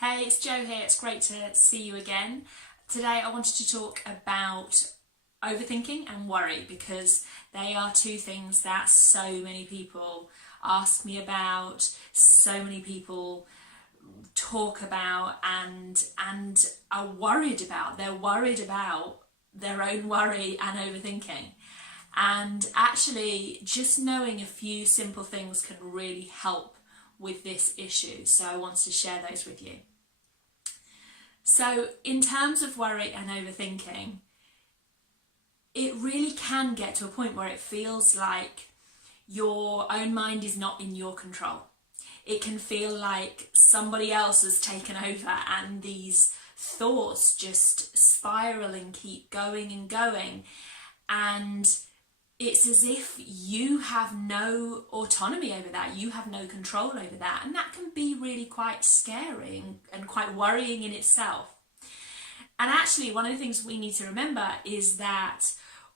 Hey, it's Jo here. It's great to see you again. Today I wanted to talk about overthinking and worry because they are two things that so many people ask me about, so many people talk about and are worried about. They're worried about their own worry and overthinking. And actually just knowing a few simple things can really help with this issue. So I wanted to share those with you. So in terms of worry and overthinking, it really can get to a point where it feels like your own mind is not in your control. It can feel like somebody else has taken over and these thoughts just spiral and keep going and going. And it's as if you have no autonomy over that, you have no control over that, and that can be really quite scary and quite worrying in itself. And actually, one of the things we need to remember is that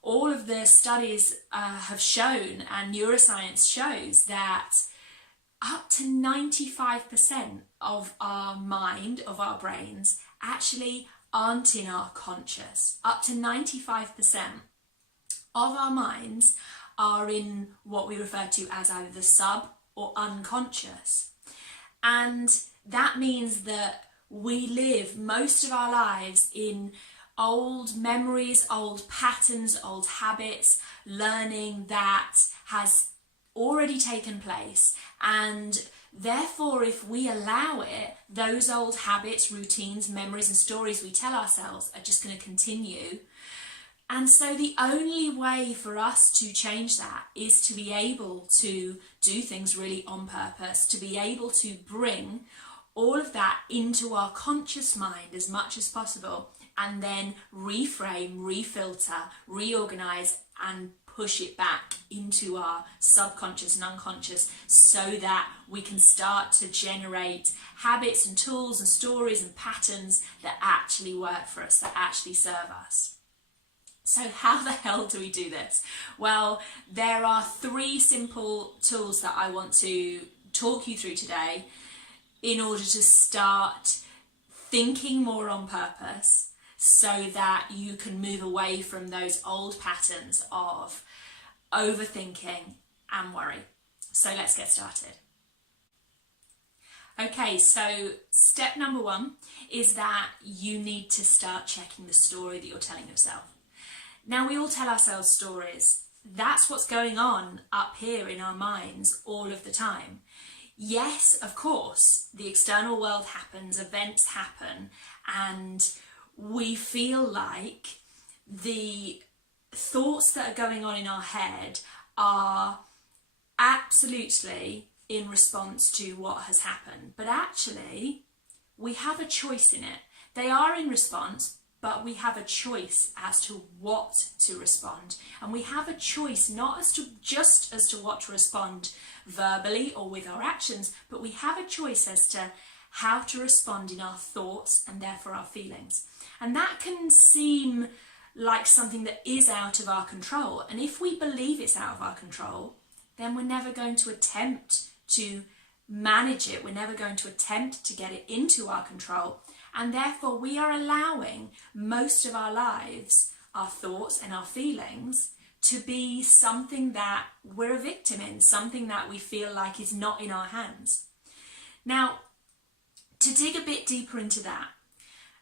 all of the studies have shown, and neuroscience shows, that up to 95% of our mind, of our brains, actually aren't in our conscious. Up to 95% of our minds are in what we refer to as either the sub or unconscious. And that means that we live most of our lives in old memories, old patterns, old habits, learning that has already taken place. And therefore, if we allow it, those old habits, routines, memories and stories we tell ourselves are just going to continue. And so the only way for us to change that is to be able to do things really on purpose, to be able to bring all of that into our conscious mind as much as possible, and then reframe, refilter, reorganize and push it back into our subconscious and unconscious so that we can start to generate habits and tools and stories and patterns that actually work for us, that actually serve us. So how the hell do we do this? Well, there are three simple tools that I want to talk you through today in order to start thinking more on purpose so that you can move away from those old patterns of overthinking and worry. So let's get started. Okay, so step number one is that you need to start checking the story that you're telling yourself. Now, we all tell ourselves stories. That's what's going on up here in our minds all of the time. Yes, of course, the external world happens, events happen, and we feel like the thoughts that are going on in our head are absolutely in response to what has happened. But actually, we have a choice in it. They are in response, but we have a choice as to what to respond. And we have a choice not as to what to respond verbally or with our actions, but we have a choice as to how to respond in our thoughts and therefore our feelings. And that can seem like something that is out of our control. And if we believe it's out of our control, then we're never going to attempt to manage it. We're never going to attempt to get it into our control. And therefore we are allowing most of our lives, our thoughts and our feelings, to be something that we're a victim in, something that we feel like is not in our hands. Now, to dig a bit deeper into that,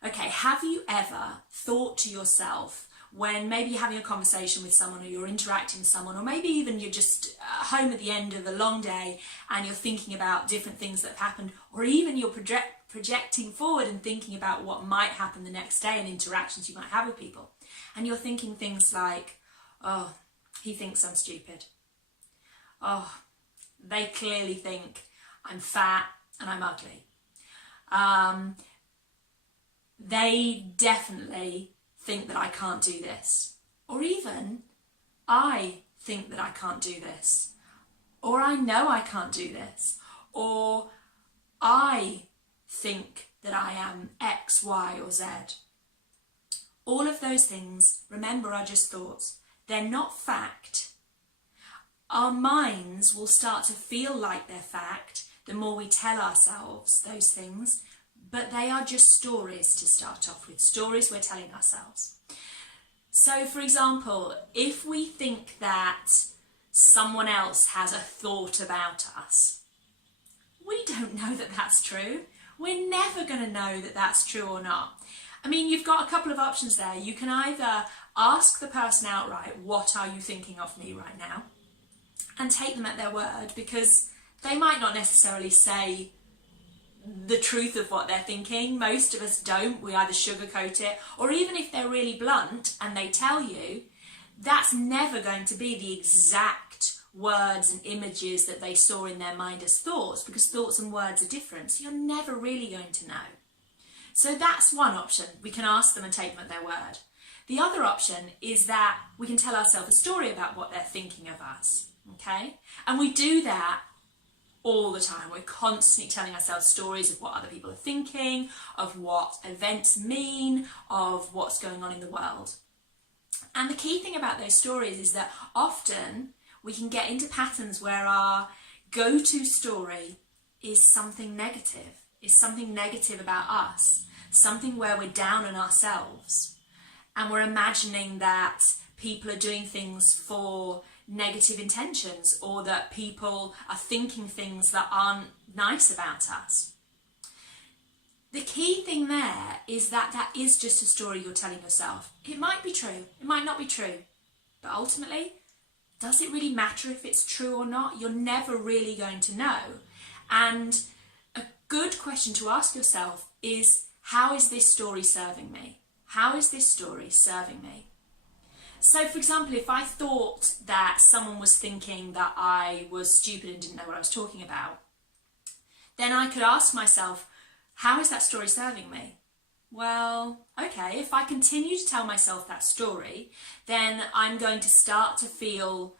okay, have you ever thought to yourself when maybe you're having a conversation with someone or you're interacting with someone, or maybe even you're just home at the end of a long day and you're thinking about different things that have happened, or even you're projecting forward and thinking about what might happen the next day and interactions you might have with people. And you're thinking things like, oh, he thinks I'm stupid. Oh, they clearly think I'm fat and I'm ugly. They definitely think that I can't do this. Or even, I think that I can't do this. Or I know I can't do this. Or I think that I am X, Y, or Z. All of those things, remember, are just thoughts. They're not fact. Our minds will start to feel like they're fact the more we tell ourselves those things, but they are just stories to start off with, stories we're telling ourselves. So, for example, if we think that someone else has a thought about us, we don't know that that's true. We're never going to know that that's true or not. I mean, you've got a couple of options there. You can either ask the person outright, what are you thinking of me right now? And take them at their word, because they might not necessarily say the truth of what they're thinking. Most of us don't. We either sugarcoat it, or even if they're really blunt and they tell you, that's never going to be the exact words and images that they saw in their mind as thoughts, because thoughts and words are different. So you're never really going to know. So that's one option. We can ask them and take them at their word. The other option is that we can tell ourselves a story about what they're thinking of us, okay? And we do that all the time. We're constantly telling ourselves stories of what other people are thinking, of what events mean, of what's going on in the world. And the key thing about those stories is that often we can get into patterns where our go-to story is something negative about us, something where we're down on ourselves, and we're imagining that people are doing things for negative intentions, or that people are thinking things that aren't nice about us. The key thing there is that that is just a story you're telling yourself. It might be true, it might not be true, but ultimately, does it really matter if it's true or not? You're never really going to know. And a good question to ask yourself is, how is this story serving me? How is this story serving me? So, for example, if I thought that someone was thinking that I was stupid and didn't know what I was talking about, then I could ask myself, how is that story serving me? Well, okay, if I continue to tell myself that story, then I'm going to start to feel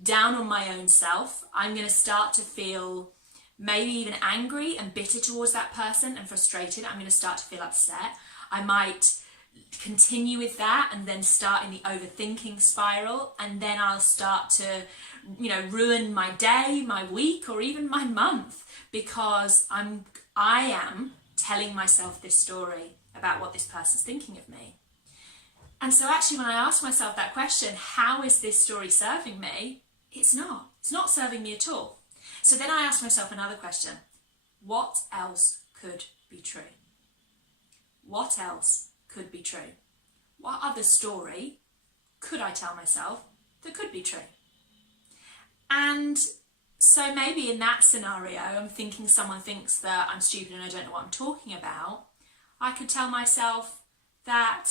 down on my own self. I'm going to start to feel maybe even angry and bitter towards that person and frustrated. I'm going to start to feel upset. I might continue with that and then start in the overthinking spiral, and then I'll start to, ruin my day, my week, or even my month, because I am telling myself this story about what this person's thinking of me. And so actually, when I ask myself that question, how is this story serving me? It's not serving me at all. So then I ask myself another question. What else could be true? What else could be true? What other story could I tell myself that could be true? And so maybe in that scenario, I'm thinking someone thinks that I'm stupid and I don't know what I'm talking about. I could tell myself that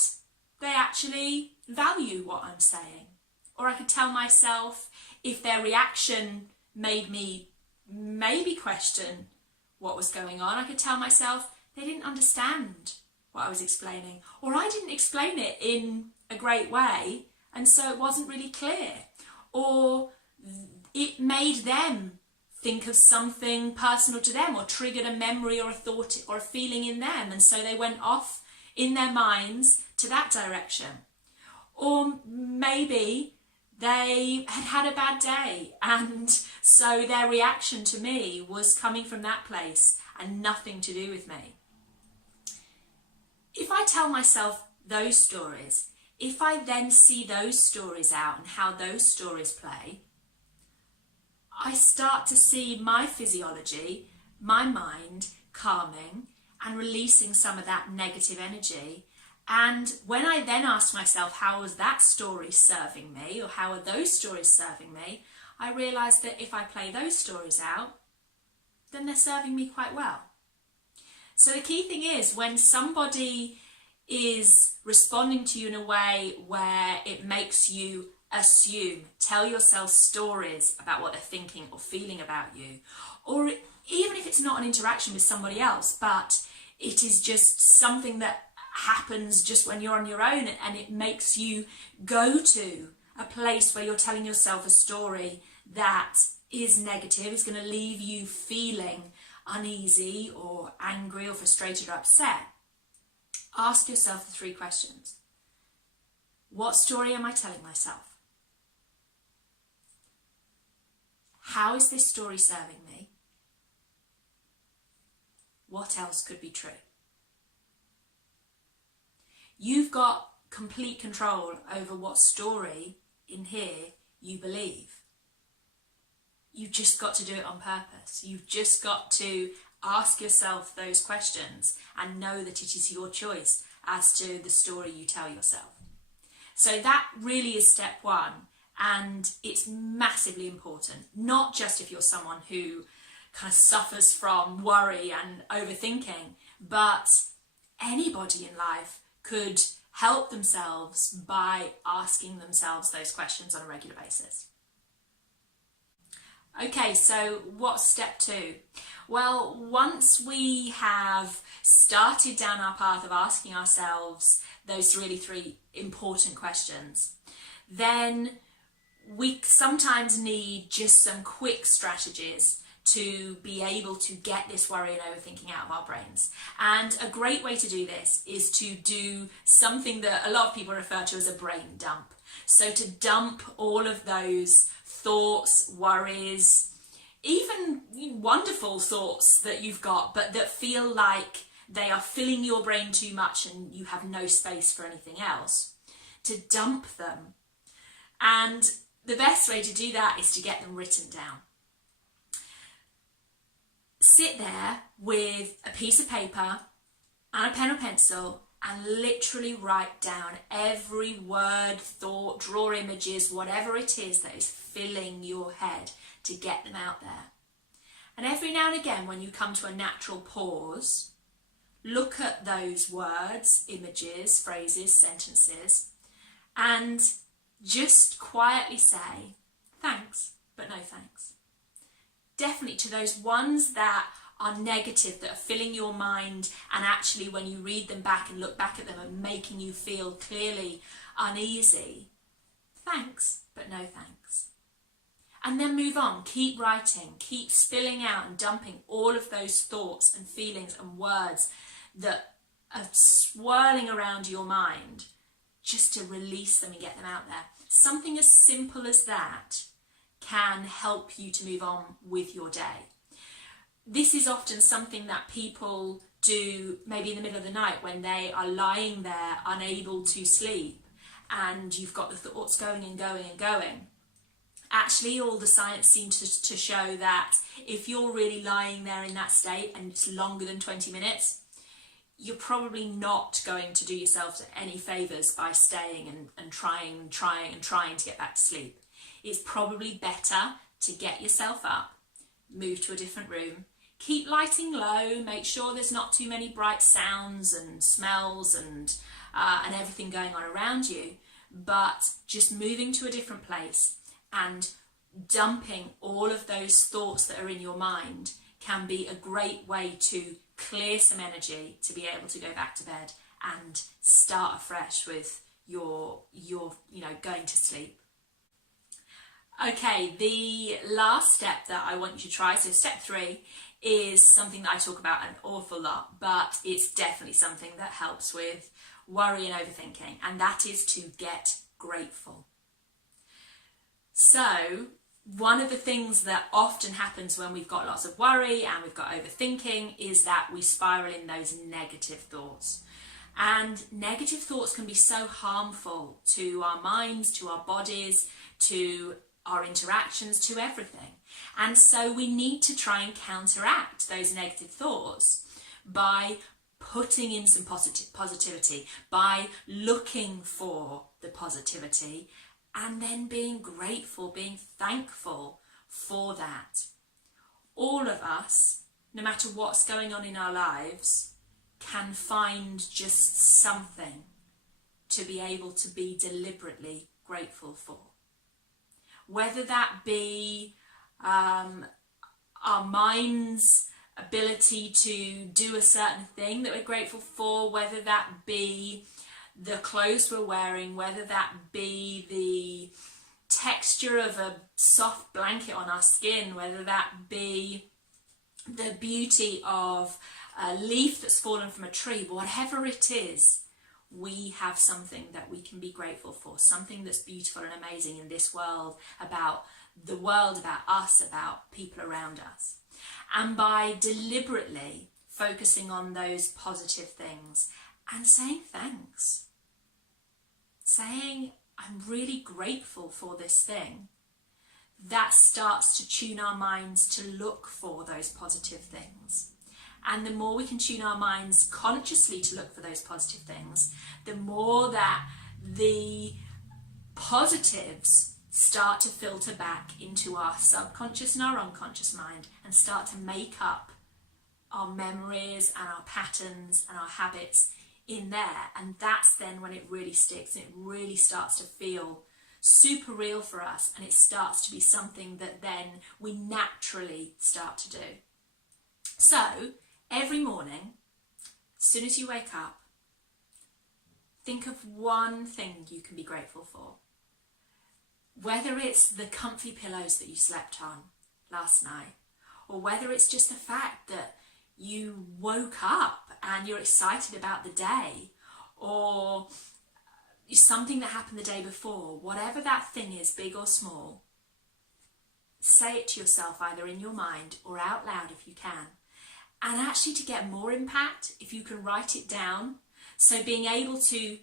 they actually value what I'm saying. Or I could tell myself, if their reaction made me maybe question what was going on, I could tell myself they didn't understand what I was explaining, or I didn't explain it in a great way, and so it wasn't really clear, or it made them think of something personal to them, or triggered a memory or a thought or a feeling in them, and so they went off in their minds to that direction. Or maybe they had had a bad day, and so their reaction to me was coming from that place and nothing to do with me. If I tell myself those stories, if I then see those stories out and how those stories play, I start to see my physiology, my mind calming and releasing some of that negative energy. And when I then ask myself, how was that story serving me, or how are those stories serving me, I realise that if I play those stories out, then they're serving me quite well. So the key thing is, when somebody is responding to you in a way where it makes you assume, tell yourself stories about what they're thinking or feeling about you, or even if it's not an interaction with somebody else, but it is just something that happens just when you're on your own, and it makes you go to a place where you're telling yourself a story that is negative, is going to leave you feeling uneasy or angry or frustrated or upset. Ask yourself the 3 questions. What story am I telling myself? How is this story serving me? What else could be true? You've got complete control over what story in here you believe. You've just got to do it on purpose. You've just got to ask yourself those questions and know that it is your choice as to the story you tell yourself. So that really is step one, and it's massively important, not just if you're someone who kind of suffers from worry and overthinking, but anybody in life could help themselves by asking themselves those questions on a regular basis. Okay, so what's step two? Well, once we have started down our path of asking ourselves those really three important questions, then we sometimes need just some quick strategies to be able to get this worry and overthinking out of our brains. And a great way to do this is to do something that a lot of people refer to as a brain dump. So to dump all of those thoughts, worries, even wonderful thoughts that you've got, but that feel like they are filling your brain too much and you have no space for anything else, to dump them. And the best way to do that is to get them written down. Sit there with a piece of paper and a pen or pencil and literally write down every word, thought, draw images, whatever it is that is filling your head, to get them out there. And every now and again, when you come to a natural pause, look at those words, images, phrases, sentences, and just quietly say, thanks, but no thanks. Definitely to those ones that are negative, that are filling your mind, and actually when you read them back and look back at them and making you feel clearly uneasy, thanks, but no thanks. And then move on, keep writing, keep spilling out and dumping all of those thoughts and feelings and words that are swirling around your mind, just to release them and get them out there. Something as simple as that can help you to move on with your day. This is often something that people do maybe in the middle of the night when they are lying there unable to sleep and you've got the thoughts going and going and going. Actually, all the science seems to show that if you're really lying there in that state and it's longer than 20 minutes, you're probably not going to do yourself any favours by staying and trying to get back to sleep. It's probably better to get yourself up, move to a different room, keep lighting low, make sure there's not too many bright sounds and smells and everything going on around you, but just moving to a different place and dumping all of those thoughts that are in your mind can be a great way to clear some energy to be able to go back to bed and start afresh with your going to sleep. Okay, the last step that I want you to try, so step 3, is something that I talk about an awful lot, but it's definitely something that helps with worry and overthinking, and that is to get grateful. So one of the things that often happens when we've got lots of worry and we've got overthinking is that we spiral in those negative thoughts. And negative thoughts can be so harmful to our minds, to our bodies, to our interactions, to everything. And so we need to try and counteract those negative thoughts by putting in some positivity, by looking for the positivity, and then being grateful, being thankful for that. All of us, no matter what's going on in our lives, can find just something to be able to be deliberately grateful for. Whether that be our mind's ability to do a certain thing that we're grateful for, whether that be the clothes we're wearing, whether that be the texture of a soft blanket on our skin, whether that be the beauty of a leaf that's fallen from a tree, whatever it is, we have something that we can be grateful for, something that's beautiful and amazing in this world, about the world, about us, about people around us. And by deliberately focusing on those positive things and saying thanks, saying, I'm really grateful for this thing, that starts to tune our minds to look for those positive things. And the more we can tune our minds consciously to look for those positive things, the more that the positives start to filter back into our subconscious and our unconscious mind and start to make up our memories and our patterns and our habits in there. And that's then when it really sticks and it really starts to feel super real for us, and it starts to be something that then we naturally start to do. So every morning, as soon as you wake up, think of one thing you can be grateful for. Whether it's the comfy pillows that you slept on last night, or whether it's just the fact that you woke up and you're excited about the day, or something that happened the day before, whatever that thing is, big or small, say it to yourself either in your mind or out loud if you can. And actually, to get more impact, if you can write it down, so being able to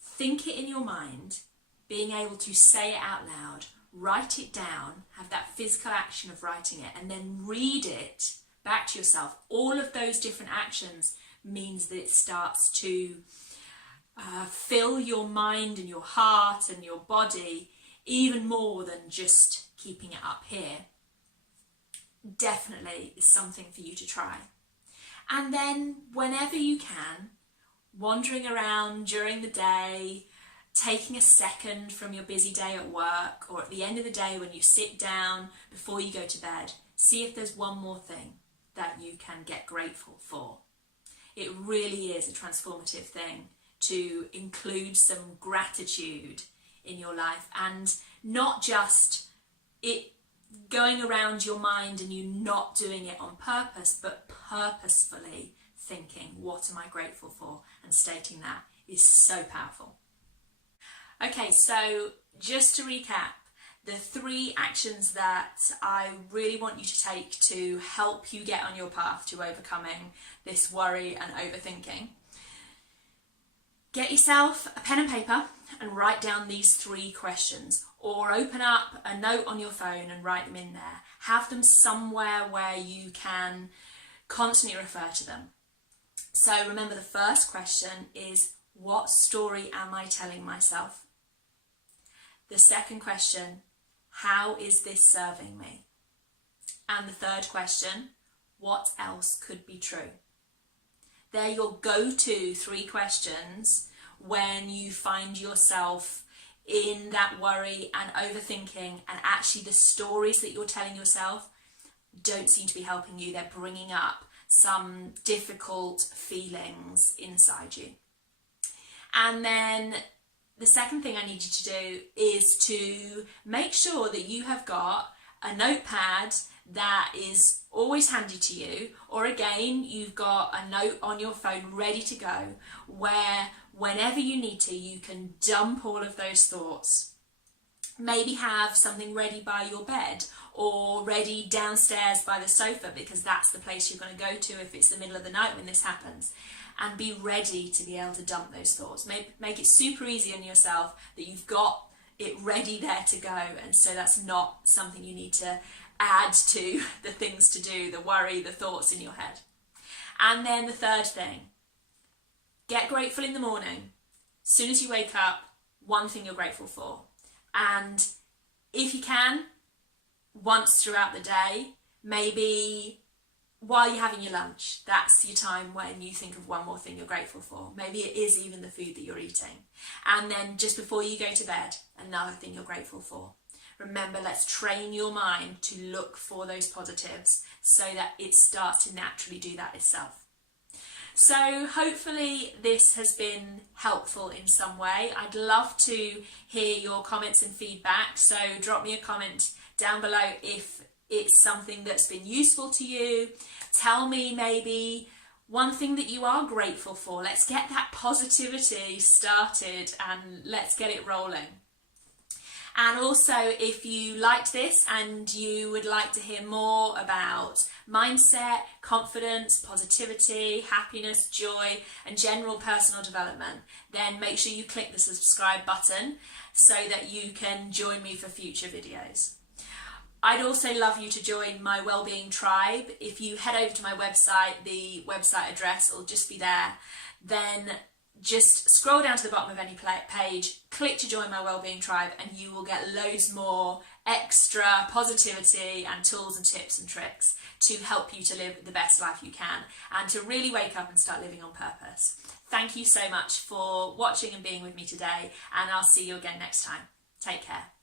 think it in your mind, being able to say it out loud, write it down, have that physical action of writing it, and then read it back to yourself. All of those different actions means that it starts to fill your mind and your heart and your body even more than just keeping it up here. Definitely is something for you to try. And then whenever you can, wandering around during the day, taking a second from your busy day at work, or at the end of the day when you sit down before you go to bed, see if there's one more thing that you can get grateful for. It really is a transformative thing to include some gratitude in your life, and not just it going around your mind and you not doing it on purpose, but purposefully thinking, what am I grateful for? And stating that is so powerful. Okay, so just to recap, the 3 actions that I really want you to take to help you get on your path to overcoming this worry and overthinking. Get yourself a pen and paper and write down these 3 questions, or open up a note on your phone and write them in there. Have them somewhere where you can constantly refer to them. So remember, the first question is, what story am I telling myself? The second question, how is this serving me? And the third question, what else could be true? They're your go-to 3 questions when you find yourself in that worry and overthinking, and actually the stories that you're telling yourself don't seem to be helping you. They're bringing up some difficult feelings inside you. And then the second thing I need you to do is to make sure that you have got a notepad that is always handy to you, or again, you've got a note on your phone ready to go, where whenever you need to, you can dump all of those thoughts. Maybe have something ready by your bed, or ready downstairs by the sofa, because that's the place you're going to go to if it's the middle of the night when this happens. And be ready to be able to dump those thoughts. Make it super easy on yourself that you've got it ready there to go, and so that's not something you need to add to the things to do, the worry, the thoughts in your head. And then the third thing, get grateful in the morning. As soon as you wake up, one thing you're grateful for. And if you can, once throughout the day, maybe while you're having your lunch, that's your time when you think of one more thing you're grateful for. Maybe it is even the food that you're eating. And then just before you go to bed, another thing you're grateful for. Remember, let's train your mind to look for those positives so that it starts to naturally do that itself. So hopefully this has been helpful in some way. I'd love to hear your comments and feedback. So drop me a comment down below if it's something that's been useful to you. Tell me maybe one thing that you are grateful for. Let's get that positivity started and let's get it rolling. And also, if you liked this and you would like to hear more about mindset, confidence, positivity, happiness, joy, and general personal development, then make sure you click the subscribe button so that you can join me for future videos. I'd also love you to join my Wellbeing Tribe. If you head over to my website, the website address will just be there. Then just scroll down to the bottom of any page, click to join my Wellbeing Tribe, and you will get loads more extra positivity and tools and tips and tricks to help you to live the best life you can and to really wake up and start living on purpose. Thank you so much for watching and being with me today, and I'll see you again next time. Take care.